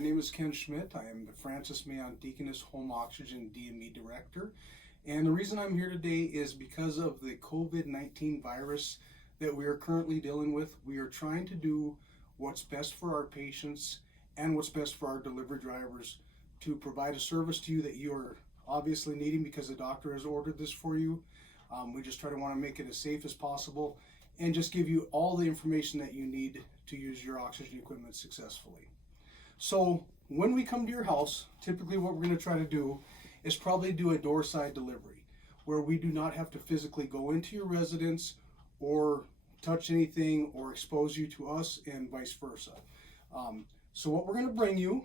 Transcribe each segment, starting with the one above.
My name is Ken Schmidt. I am the Francis Mayon Deaconess Home Oxygen DME Director. And the reason I'm here today is because of the COVID-19 virus that we are currently dealing with. We are trying to do what's best for our patients and what's best for our delivery drivers to provide a service to you that you are obviously needing because the doctor has ordered this for you. We just try to want to make it as safe as possible and just give you all the information that you need to use your oxygen equipment successfully. So when we come to your house, typically what we're going to try to do is probably do a door-side delivery where we do not have to physically go into your residence or touch anything or expose you to us and vice versa. So what we're going to bring you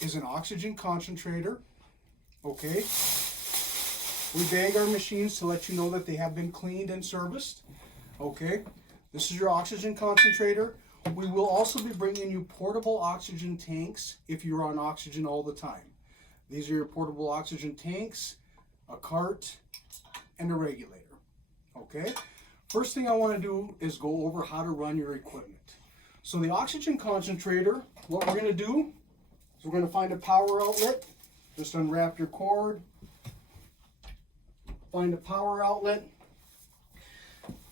is an oxygen concentrator. Okay. We bag our machines to let you know that they have been cleaned and serviced. Okay. This is your oxygen concentrator. We will also be bringing you portable oxygen tanks if you're on oxygen all the time. These are your portable oxygen tanks, a cart, and a regulator. Okay? First thing I want to do is go over how to run your equipment. So the oxygen concentrator, what we're going to do is we're going to find a power outlet. Just unwrap your cord. Find a power outlet.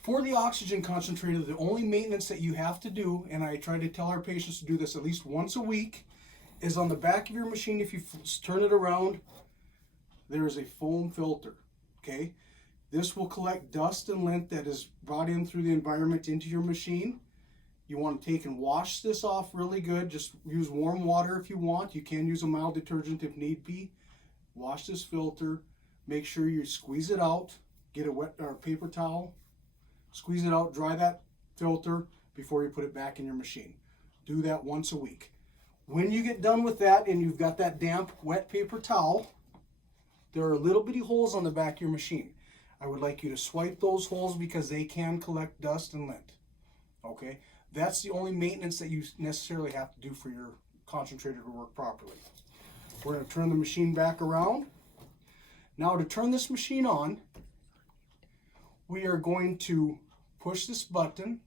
For the oxygen concentrator, the only maintenance that you have to do, and I try to tell our patients to do this at least once a week, is on the back of your machine. If you turn it around, there is a foam filter. Okay, this will collect dust and lint that is brought in through the environment into your machine. You want to take and wash this off really good. Just use warm water if you want. You can use a mild detergent if need be. Wash this filter. Make sure you squeeze it out. Get a wet or paper towel. Squeeze it out, dry that filter before you put it back in your machine. Do that once a week. When you get done with that and you've got that damp, wet paper towel, there are little bitty holes on the back of your machine. I would like you to swipe those holes because they can collect dust and lint. Okay? That's the only maintenance that you necessarily have to do for your concentrator to work properly. We're going to turn the machine back around. Now to turn this machine on, we are going to push this button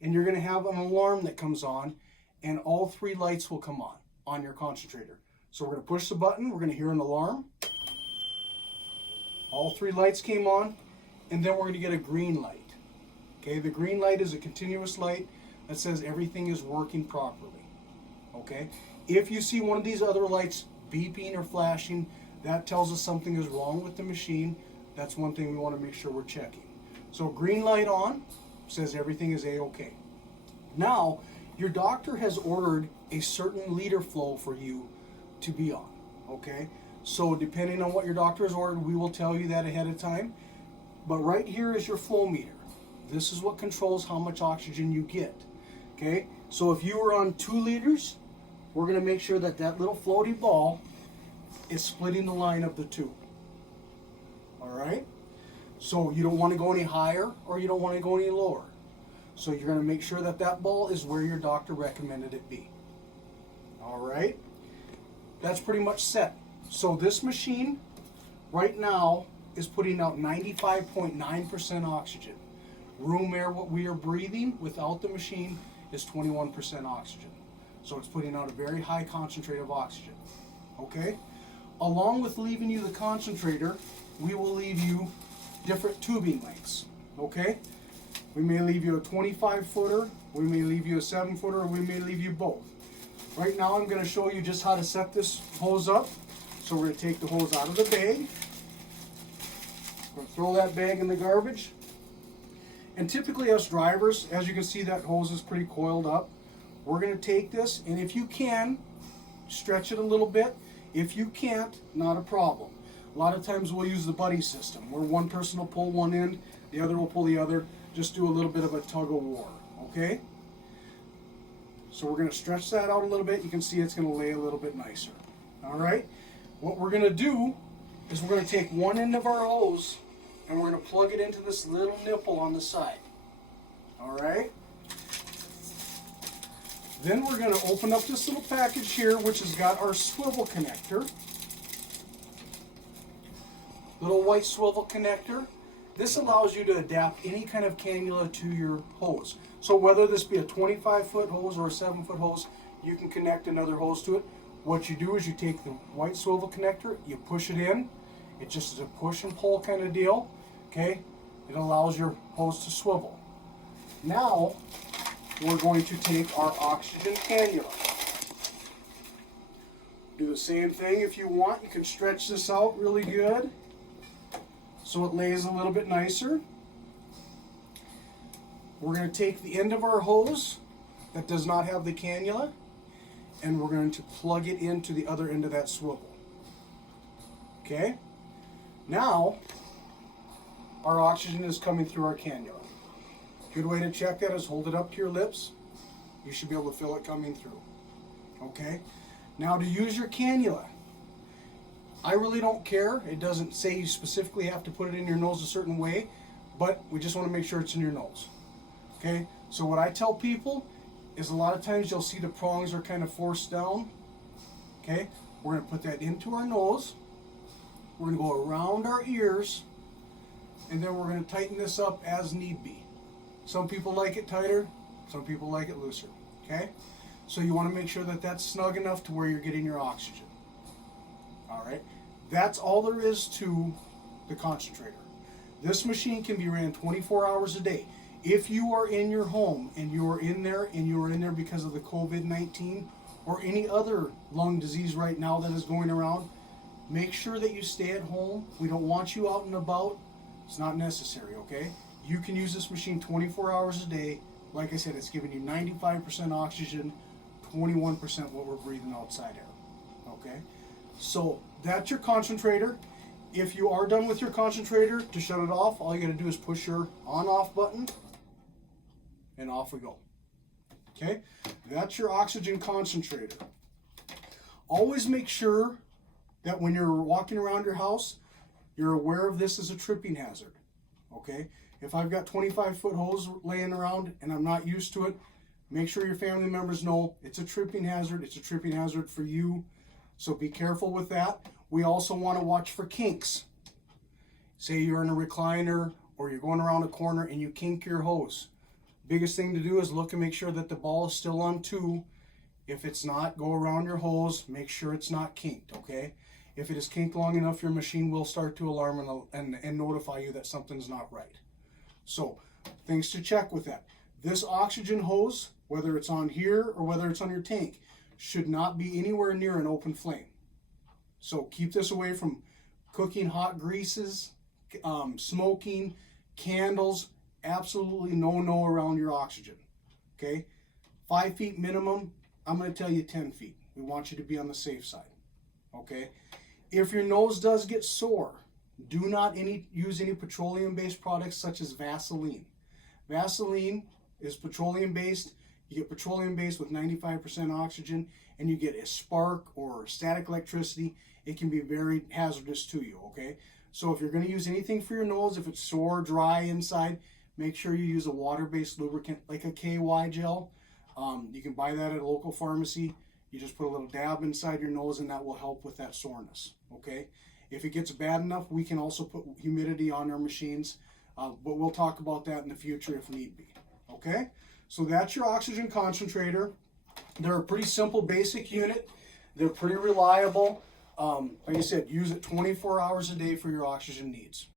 and you're going to have an alarm that comes on and all three lights will come on your concentrator. So we're going to push the button, we're going to hear an alarm. All three lights came on and then we're going to get a green light. Okay, the green light is a continuous light that says everything is working properly. Okay, if you see one of these other lights beeping or flashing, that tells us something is wrong with the machine. That's one thing we want to make sure we're checking. So green light on says everything is A-OK. Now, your doctor has ordered a certain liter flow for you to be on. Okay? So depending on what your doctor has ordered, we will tell you that ahead of time. But right here is your flow meter. This is what controls how much oxygen you get. Okay? So if you were on 2 liters, we're going to make sure that that little floaty ball is splitting the line of the two. All right, so you don't want to go any higher or you don't want to go any lower. So you're going to make sure that that ball is where your doctor recommended it be. All right, that's pretty much set. So this machine right now is putting out 95.9% oxygen. Room air, what we are breathing without the machine, is 21% oxygen. So it's putting out a very high concentrate of oxygen. Okay, along with leaving you the concentrator, we will leave you different tubing lengths, okay? We may leave you a 25-footer, we may leave you a 7-footer, or we may leave you both. Right now I'm going to show you just how to set this hose up. So we're going to take the hose out of the bag. We're going to throw that bag in the garbage. And typically us drivers, as you can see, that hose is pretty coiled up. We're going to take this, and if you can, stretch it a little bit. If you can't, not a problem. A lot of times we'll use the buddy system where one person will pull one end, the other will pull the other. Just do a little bit of a tug of war, okay? So we're going to stretch that out a little bit. You can see it's going to lay a little bit nicer. All right? What we're going to do is we're going to take one end of our hose and we're going to plug it into this little nipple on the side. All right? Then we're going to open up this little package here, which has got our swivel connector. Little white swivel connector. This allows you to adapt any kind of cannula to your hose. So whether this be a 25-foot hose or a 7-foot hose, you can connect another hose to it. What you do is you take the white swivel connector, you push it in. It just is a push and pull kind of deal. Okay, it allows your hose to swivel. Now we're going to take our oxygen cannula. Do the same thing if you want. You can stretch this out really good so it lays a little bit nicer. We're going to take the end of our hose that does not have the cannula, and we're going to plug it into the other end of that swivel. Okay? Now, our oxygen is coming through our cannula. Good way to check that is hold it up to your lips. You should be able to feel it coming through. Okay? Now, to use your cannula, I really don't care. It doesn't say you specifically have to put it in your nose a certain way, but we just want to make sure it's in your nose. Okay? So what I tell people is a lot of times you'll see the prongs are kind of forced down. Okay? We're going to put that into our nose. We're going to go around our ears, and then we're going to tighten this up as need be. Some people like it tighter, some people like it looser. Okay? So you want to make sure that that's snug enough to where you're getting your oxygen. All right? That's all there is to the concentrator. This machine can be ran 24 hours a day. If you are in your home and you are in there because of the COVID-19 or any other lung disease right now that is going around, make sure that you stay at home. We don't want you out and about. It's not necessary, okay? You can use this machine 24 hours a day. Like I said, it's giving you 95% oxygen, 21% what we're breathing outside air, okay? So that's your concentrator. If you are done with your concentrator, to shut it off, all you gotta do is push your on-off button, and off we go. Okay? That's your oxygen concentrator. Always make sure that when you're walking around your house, you're aware of this as a tripping hazard. Okay? If I've got 25-foot hose laying around and I'm not used to it, make sure your family members know it's a tripping hazard. It's a tripping hazard for you. So be careful with that. We also want to watch for kinks. Say you're in a recliner or you're going around a corner and you kink your hose. Biggest thing to do is look and make sure that the ball is still on 2. If it's not, go around your hose, make sure it's not kinked, okay? If it is kinked long enough, your machine will start to alarm and notify you that something's not right. So, things to check with that. This oxygen hose, whether it's on here or whether it's on your tank, should not be anywhere near an open flame. So keep this away from cooking hot greases, smoking, candles. Absolutely no around your oxygen. Okay? 5 feet minimum. I'm going to tell you 10 feet. We want you to be on the safe side. Okay? If your nose does get sore, do not use any petroleum-based products such as Vaseline. Vaseline is petroleum-based. You get petroleum-based with 95% oxygen, and you get a spark or static electricity. It can be very hazardous to you, okay? So if you're going to use anything for your nose, if it's sore, dry inside, make sure you use a water-based lubricant like a KY gel. You can buy that at a local pharmacy. You just put a little dab inside your nose, and that will help with that soreness, okay? If it gets bad enough, we can also put humidity on our machines, but we'll talk about that in the future if need be, okay? So that's your oxygen concentrator. They're a pretty simple, basic unit. They're pretty reliable. Like I said, use it 24 hours a day for your oxygen needs.